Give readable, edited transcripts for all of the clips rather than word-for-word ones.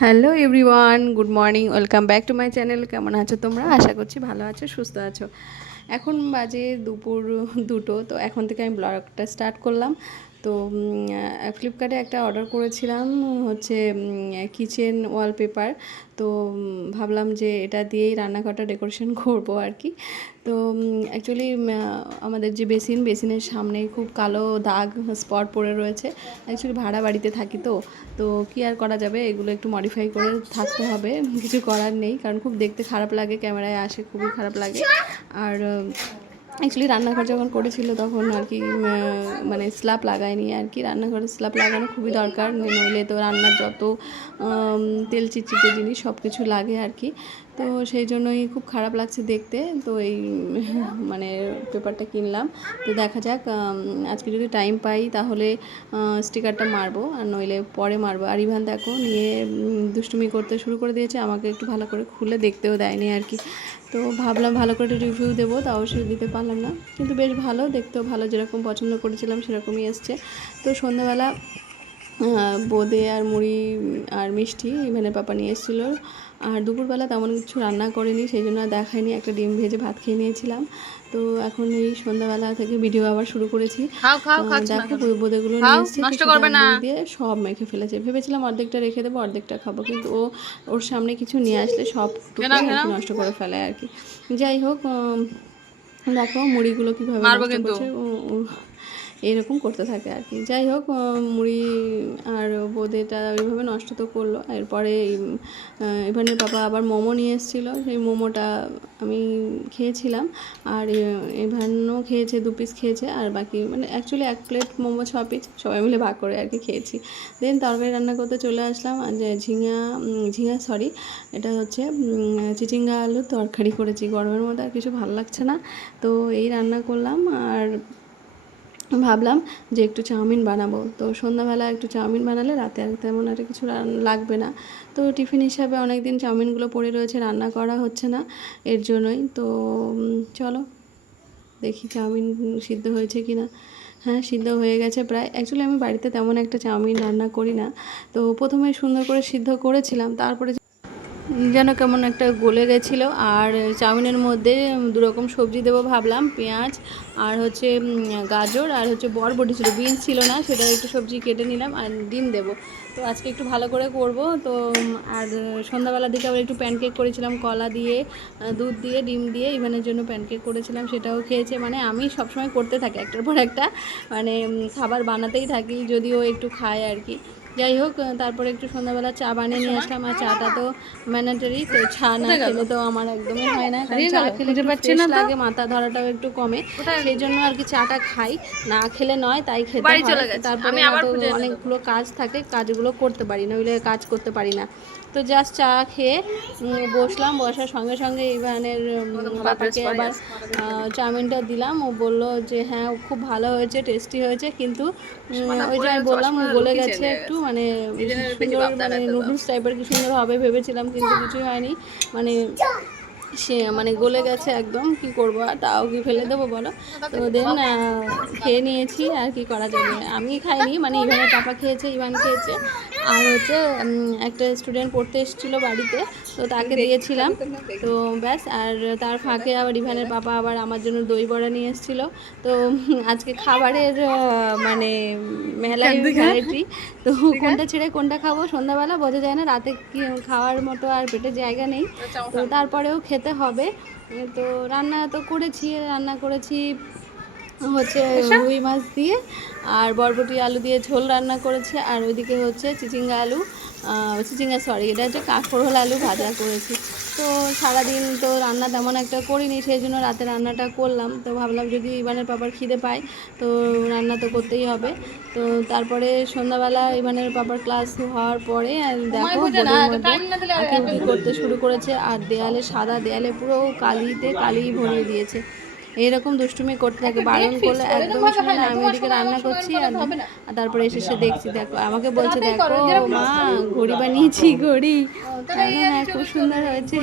Hello everyone, good morning, welcome back to my channel. কেমন আছো তোমরা? আশা করছি ভালো আছো, সুস্থ আছো। এখন বাজে দুপুর 2টো। তো এখন থেকে আমি ব্লগটা স্টার্ট করলাম। তো ফ্লিপকার্টে একটা অর্ডার করেছিলাম, হচ্ছে কিচেন ওয়ালপেপার। তো ভাবলাম যে এটা দিয়েই রান্নাঘরটা ডেকোরেশন করব আর কি। তো অ্যাকচুয়ালি আমাদের যে বেসিনের সামনে খুব কালো দাগ স্পট পড়ে রয়েছে। অ্যাকচুয়ালি ভাড়া বাড়িতে থাকি, তো তো কী আর করা যাবে, এগুলো একটু মডিফাই করে থাকতে হবে, কিছু করার নেই। কারণ খুব দেখতে খারাপ লাগে, ক্যামেরায় আসে খুবই খারাপ লাগে। আর অ্যাকচুয়ালি রান্নাঘর যখন করেছিল তখন আর কি মানে স্ল্যাব লাগায়নি আর কি। রান্নাঘরে স্ল্যাব লাগানো খুবই দরকার, নইলে তো রান্নার যত তেল চিটচিটে জিনিস সব কিছু লাগে আর কি। তো সেই জন্যই খুব খারাপ লাগছে দেখতে। তো এই মানে পেপারটা কিনলাম। তো দেখা যাক, আজকে যদি টাইম পাই তাহলে স্টিকারটা মারবো, আর নইলে পরে মারবো। আর ইভান দেখো নিয়ে দুষ্টুমি করতে শুরু করে দিয়েছে, আমাকে একটু ভালো করে খুলে দেখতেও দেয়নি আর কি। তো ভাবলাম ভালো করে রিভিউ দেবো, তাও সে দিতে পারলাম না। কিন্তু বেশ ভালো, দেখতেও ভালো, যেরকম পছন্দ করেছিলাম সেরকমই এসছে। তো সন্ধ্যাবেলা বোঁদে আর মুড়ি আর মিষ্টি ইভানের পাপা নিয়ে এসেছিলো। আর দুপুরবেলা তেমন কিছু রান্না করিনি, সেই জন্য আর দেখাইনি, একটা ডিম ভেজে ভাত খেয়ে নিয়েছিলাম। তো এখন এই সন্ধ্যাবেলা থেকে ভিডিও আবার শুরু করেছি। দেখো বোঁদেগুলো নিয়ে এসেছে, মুড়ি দিয়ে সব মেখে ফেলেছে। ভেবেছিলাম অর্ধেকটা রেখে দেবো, অর্ধেকটা খাবো, কিন্তু ওর সামনে কিছু নিয়ে আসলে সব নষ্ট করে ফেলে আর কি। যাই হোক, দেখো মুড়িগুলো কীভাবে নষ্ট করছে, এরকম করতে থাকে আর কি। যাই হোক, মুড়ি আর বোঁদেটা ওইভাবে নষ্ট তো করলো। এরপরে ইভানের বাবা আবার মোমো নিয়ে এসেছিলো, সেই মোমোটা আমি খেয়েছিলাম। আর ইভানও খেয়েছে, 2 পিস খেয়েছে। আর বাকি মানে অ্যাকচুয়ালি 1 প্লেট মোমো 6 পিস সবাই মিলে ভাগ করে আর কি খেয়েছি। দেন তরকারি রান্না করতে চলে আসলাম। আর যে ঝিঙা সরি, এটা হচ্ছে চিচিঙ্গা আলুর তরকারি করেছি। গরমের মধ্যে আর কিছু ভালো লাগছে না, তো এই রান্না করলাম। আর ভাবলাম যে একটু চাউমিন বানাবো। তো সন্ধ্যাবেলা একটু চাউমিন বানালে রাতে আর তেমন আর কিছু লাগবে না। তো টিফিন হিসাবে অনেক দিন চাউমিনগুলো পড়ে রয়েছে, রান্না করা হচ্ছে না, এর জন্যই। তো চলো দেখি চাউমিন সিদ্ধ হয়েছে কি না। হ্যাঁ, সিদ্ধ হয়ে গেছে প্রায়। অ্যাকচুয়ালি আমি বাড়িতে তেমন একটা চাউমিন রান্না করি না, তো প্রথমে সুন্দর করে সিদ্ধ করেছিলাম, তারপরে যেন কেমন একটা গলে গেছিলো। আর চাউমিনের মধ্যে 2 রকম সবজি দেবো ভাবলাম, পেঁয়াজ আর হচ্ছে গাজর আর হচ্ছে বরবটি ছিল, বিনস ছিল না, সেটা একটু সবজি কেটে নিলাম। আর ডিম দেবো। তো আজকে একটু ভালো করে করব। তো আর সন্ধ্যাবেলার দিকে আবার একটু প্যানকেক করেছিলাম, কলা দিয়ে, দুধ দিয়ে, ডিম দিয়ে ইভানের জন্য প্যানকেক করেছিলাম, সেটাও খেয়েছে। মানে আমি সবসময় করতে থাকি একটার পর একটা, মানে খাবার বানাতেই থাকি, যদিও একটু খায় আর কি। যাই হোক, তারপরে একটু সন্ধ্যাবেলা চা বানিয়ে নিয়ে আসলাম। আর চাটা তো ম্যান্ডেটরি, তো চা না খেলে তো আমার একদমই হয় না। কারণ চা খেলে একটু ফ্রেশ লাগে, মাথা ধরাটাও একটু কমে, সেই জন্য আর কি চাটা খাই। না খেলে নয়, তাই খেতে হয়। তারপরে অনেকগুলো কাজ থাকে, কাজগুলো করতে পারি না, ওইলে কাজ করতে পারি না। তো জাস্ট চা খেয়ে বসলাম। বসার সঙ্গে সঙ্গে ইভানের বাবাকে আবার চাউমিনটা দিলাম। ও বললো যে হ্যাঁ খুব ভালো হয়েছে, টেস্টি হয়েছে, কিন্তু ওই যে আমি বললাম গলে গেছে একটু, মানে সুন্দর, মানে নুডলস টাইপের কি সুন্দর হবে ভেবেছিলাম, কিন্তু কিছুই হয়নি। মানে সে মানে গলে গেছে একদম। কি করবো, আর তাও কি ফেলে দেবো বলো? তো দেন খেয়ে নিয়েছি, আর কি করা যাবে। আমি খাইনি, মানে ইভানের পাপা খেয়েছে, ইভান খেয়েছে। আর হচ্ছে একটা স্টুডেন্ট পড়তে এসেছিলো বাড়িতে, তো তাকে দিয়েছিলাম। তো ব্যাস। আর তার ফাঁকে আবার ইভানের পাপা আবার আমার জন্য দই বড়া নিয়ে এসেছিলো। তো আজকে খাবারের মানে মেলাই ভ্যারাইটি। তো কোনটা ছেড়ে কোনটা খাবো সন্ধ্যাবেলা বোঝা যায় না, রাতে কি খাওয়ার মতো আর পেটে জায়গা নেই, তো তারপরেও খেতে হবে। তো রান্না করেছি হচ্ছে রুই মাছ দিয়ে, আর বরবটি আলু দিয়ে ঝোল রান্না করেছি। আর ওইদিকে হচ্ছে এটা হচ্ছে কাঁকরোল আলু ভাজা করেছি। তো সারাদিন তো রান্না তেমন একটা করিনি, সেই জন্য রাতে রান্নাটা করলাম। তো ভাবলাম যদি ইভানের পাপার খিদে পায়, তো রান্না তো করতেই হবে। তো তারপরে সন্ধ্যাবেলা ইভানের পাপার ক্লাস হওয়ার পরে দেখো আঁকি করতে শুরু করেছে। আর সাদা দেয়ালে পুরো কালি ভরিয়ে দিয়েছে। এইরকম দুষ্টুমি করতে থাকে, বারণ করলে একদমই শোনে না। আমি ওদিকে রান্না করছি, আর তারপরে এসে দেখছি, দেখো আমাকে বলছে দেখো মা ঘড়ি বানিয়েছি, ঘড়ি। হ্যাঁ খুব সুন্দর হয়েছে।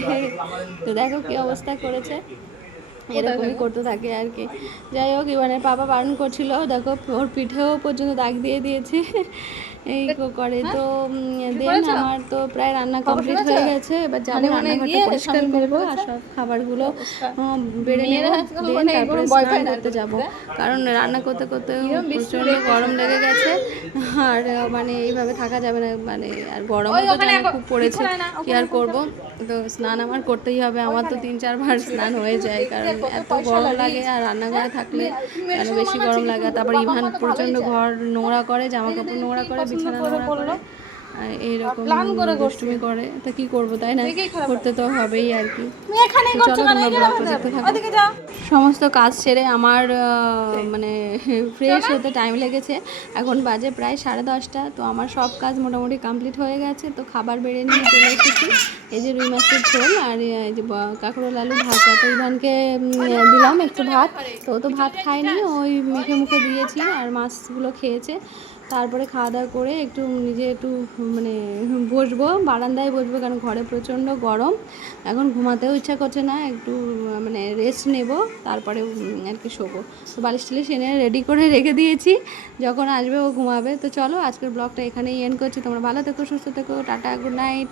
তো দেখো কি অবস্থা করেছে, এরকমই করতে থাকে আর কি। যাই হোক, ইভানের পাপা বারণ করছিল, দেখো ওর পিঠেও পর্যন্ত দাগ দিয়ে দিয়েছে। এই করে। তো দেন আমার তো প্রায় রান্না কমপ্লিট হয়ে গেছে, এবার যাবো রান্নাঘরটা পরিষ্কার করবো আর সব খাবারগুলো বেড়ে নেবো, দেন তারপরে স্নান করতে যাবো। কারণ রান্না করতে করতে প্রচণ্ড গরম লেগে গেছে, আর মানে এইভাবে থাকা যাবে না, মানে আর গরম খুব পড়েছে, কি আর করবো। তো স্নান আমার করতেই হবে, আমার তো 3-4 বার স্নান হয়ে যায়, কারণ এত গরম লাগে আর রান্নাঘরে থাকলে আরো বেশি গরম লাগে। তারপর ইভান প্রচণ্ড ঘর নোংরা করে, জামা কাপড় নোংরা করে, বিছানা নোংরা করে, এইরকম দুষ্টুমি করে। তো কি করবো, তাই না, করতে তো হবেই আর কি। চলো তোমরা ব্লগটা দেখতে থাকো। সমস্ত কাজ সেরে আমার মানে ফ্রেশ হতে টাইম লেগেছে, এখন বাজে প্রায় 10:30। তো আমার সব কাজ মোটামুটি কমপ্লিট হয়ে গেছে। তো খাবার বেড়ে নিয়ে চলে এসেছি, এই যে রুই মাছের ঝোল আর এই যে কাঁকরোল আলু ভাজা। তো ইভানকে দিলাম একটু ভাত, তো ও তো ভাত খায়নি, ওই মুখে মুখে দিয়েছি আর মাছগুলো খেয়েছে। তারপরে খাওয়া দাওয়া করে একটু নিজে একটু মানে বসবো, বারান্দায় বসবো, কারণ ঘরে প্রচণ্ড গরম, এখন ঘুমাতেও ইচ্ছা করছে না, একটু মানে রেস্ট নেব, তারপরে আর কি শোবো। তো বালিশ টালিশ এনে রেডি করে রেখে দিয়েছি, যখন আসবে ও ঘুমাবে। তো চলো আজকের ব্লগটা এখানেই এন্ড করছি। তোমরা ভালো থেকো, সুস্থ থেকো, টাটা, গুড নাইট।